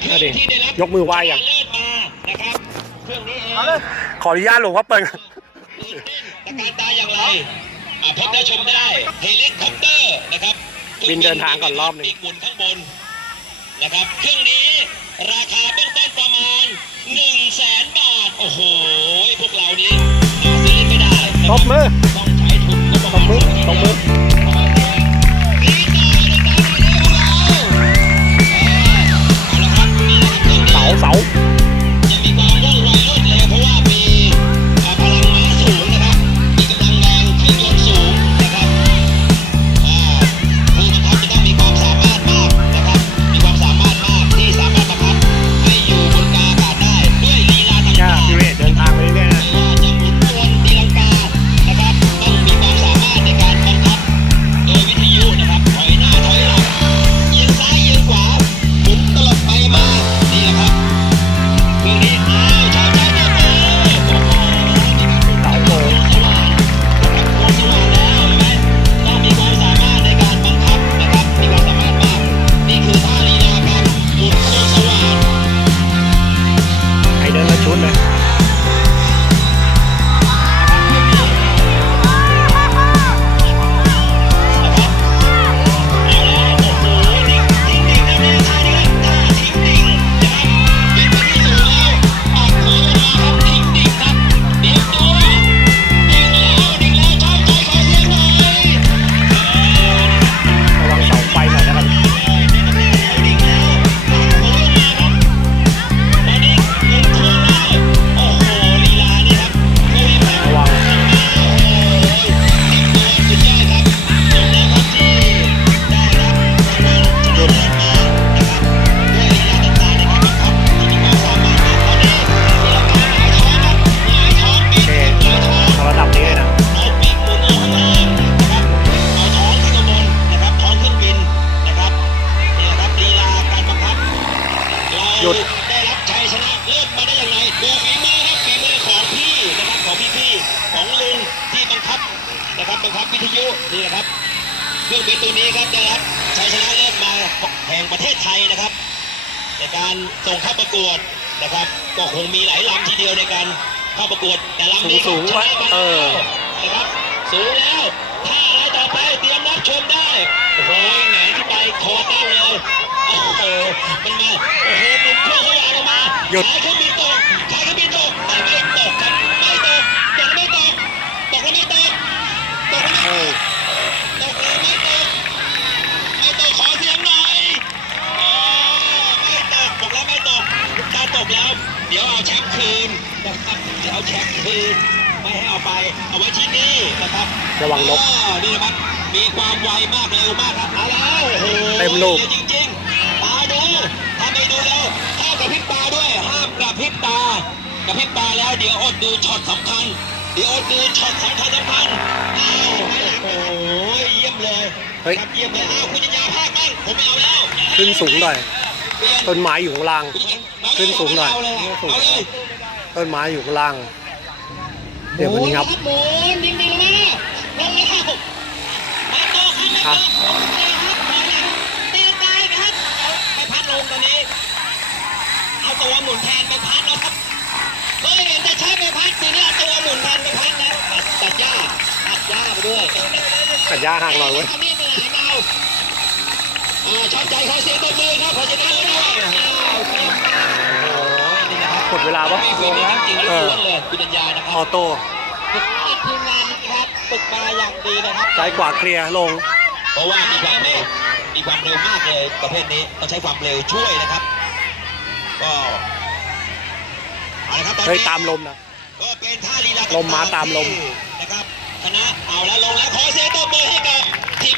เป็นเครื่องที่ได้รับยกมือไหว้ยังเลิศมานะครับเครื่องนี้เองขออนุญาตหลวงพ่อเปิลตื่นเต้นตะการตาอย่างไรอะพบได้ชมได้เฮลิคอปเตอร์นะครับบินเดินทางก่อนรอบหนึ่งปีกหมุนข้างบนนะครับ เครื่องนี้ราคาเบื้องต้นประมาณ1นึ่งแสนบาท โอ้โห พวกเรานี้หาซื้อไม่ได้ตบมือต้องใช้ทุนก็ประมาณตบมือตบมือ หยุเราดได้รับชัยชนะเลิศมาได้อย่างไรดูฝีมือครับฝีมือของพี่นะครับของพี่ๆของลุงที่บังคับนะครับบังคับวิทยุนี่นะครับเครื่องบินตัวนี้ครับได้รับชัยชนะเลิศมาแห่งประเทศไทยนะครับในการส่งเข้าประกวดนะครับ ก็คงมีหลายลำทีเดียวในการเข้าประกวดแต่ลำนี้สูงๆชนะมาเอแล้วอนะครับสูงแล้วถ้าอะไรต่อไปเตรียมรับชมได้โอ้โหแหงนขึ้นไปคอตั้งเลยโอ้โห มันมาโอ้โหหมุนเครื่องสว่างลงมาหยุดขายเครื่องบินตกขายเครื่องบินตกแต่ไม่ตกครับไม่ตกตกแล้วไม่ตกตกแล้วไม่ตกตกแล้วไม่ตกเออตกเลยไม่ตกไม่ตกขอเสียงหน่อยอ๋อไม่ตกบอกแล้วไม่ตกถ้าตกแล้ว เดี๋ยวเอาแชมป์คืนนะครับเดี๋ยวเอาแชมป์คืนไม่ให้เอาไปเอาไว้ที่นี่นะครับระวังนกอ๋อนี่นะครับมีความไวมากเร็วมากครับเอาแล้วโอ้โหเต็มลูกร็วจริงๆ ห้ามกระพริบตาด้วย ห้ามกระพริบตากระพริบตาแล้วเดี๋ยวอดดูช็อตสำคัญ เดี๋ยวอดดูช็อตสำคัญสำคัญอ้าวโอ้โหเยี่ยมเลยเฮ้ย ครับเยี่ยมเลยอ้าวคุณจะยาภาคบ้างผมไม่เอาแล้วขึ้นสูงหน่อย เปลี่ยนต้นไม้อยู่ข้างล่างคุณจะเอาขึ้นสูงหน่อย เอาเลยสูงเอาเลย ต้นไม้อยู่ข้างล่าง เดี๋ยววันนี้ครับ หมุนดิ่งๆลงมาลงแล้วไม่ตกครับไม่ตกไม่ตกครับถอยหลังตีลังกาอีกครับเอาไปพัดลงตอนนี้ เอา ตัวหมุนแทนไปพัดแล้วครับเฮ้ยเห็นแต่ใช้ไปพัดปีนี้เอาตัวหมุนแทนไปพัดแล้วตัดตัดหญ้าตัดหญ้าไปด้วยกัดยาห่างหน่อยเว้ยเอามีดไปไหนเมาอ่าชอบใจขอเสียงตบมือครับขอเสียงตบมือด้วยอ้าวเยี่ยมมากโอ้โหนี่นะครับหมดเวลาปะมีฝีมือจริงๆเอล้อวนๆเลยคุณปัญญานะคอรัอบโต้ฝึกติดทีมงานนะครับฝึกมาอย่างดีนะครับซ้ายขวาเคลียร์ลง เพราะว่ามีความเร็วมีความเร็วมากเลยประเภทนี้ต้องใช้ความเร็วช่วยนะครับ ก็เอาละครับตอนเฮ้ยนี้ตามลมนะ ก็เป็นท่าลีลาลมมาตามลม นะครับคณะเอาแล้วลงแล้วขอเสียงตบมือให้กับทีม